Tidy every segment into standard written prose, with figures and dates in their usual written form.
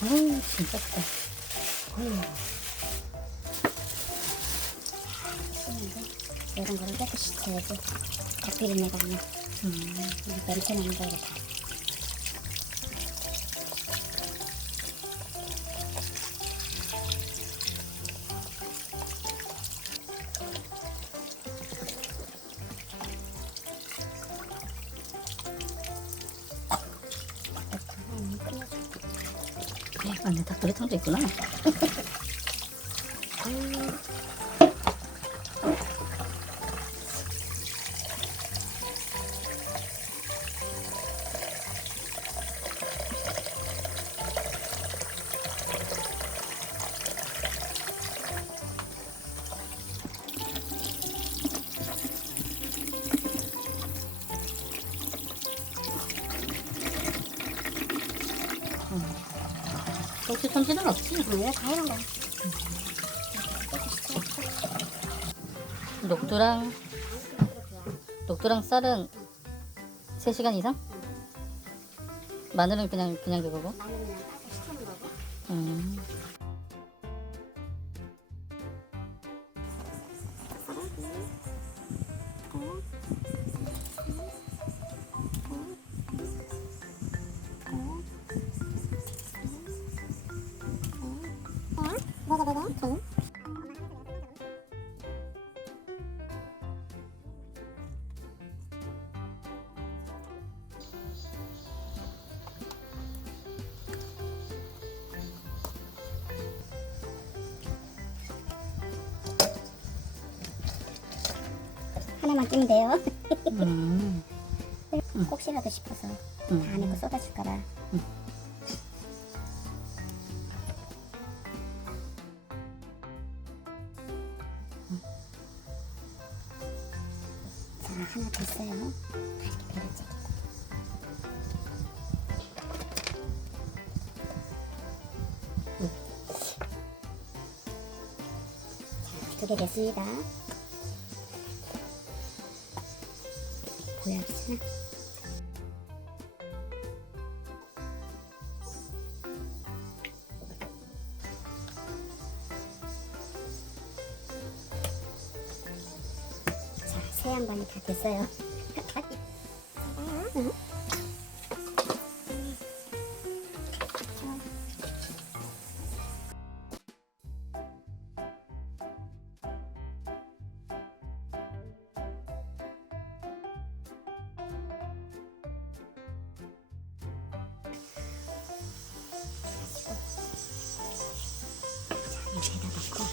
어우, 진짜 크다. 이런 거를 깨끗이 씻어야지. 잡히는 거군요. 냄새 나는 거겠다. 안에 닭도리탕도 있구나. 혹시 손질은 없지? 이거 다 해놓은 거야. 녹두랑 쌀은 3시간 이상? 마늘은 그냥 그거고? 마늘은 그냥 따서 시켜놓은 거고. 뭐가 하나만 끼면 돼요. 혹시라도 싶어서 다 안에 거 쏟아줄까봐. 자, 하나 됐어요. 이렇게 베르지. 자, 2개 됐습니다. 보여주나? 자, 새 양반이 다 됐어요. 여기에다 넣고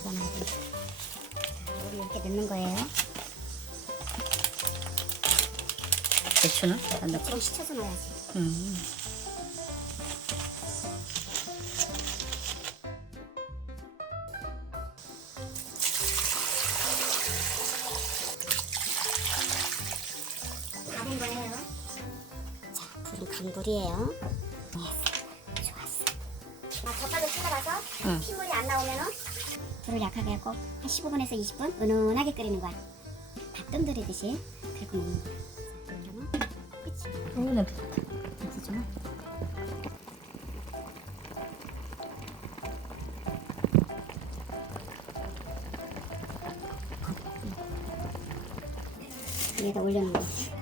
이거는 이렇게 넣는 거예요. 배추는? 안 넣고? 좀 식혀서 넣어야지. 다 된 거예요. 자, 불은 강불이에요. 좋았어. 젓갈을 뜯어봐서 핏물이 안 나오면은 불을 약하게 하고 한 15분에서 20분 은은하게 끓이는 거야. 밥 뜸들이듯이 그리고 먹는 거야. 자, 그치? 오, 냄새 좋다. 냄새 좋아. 위에다 올려놓는 거야.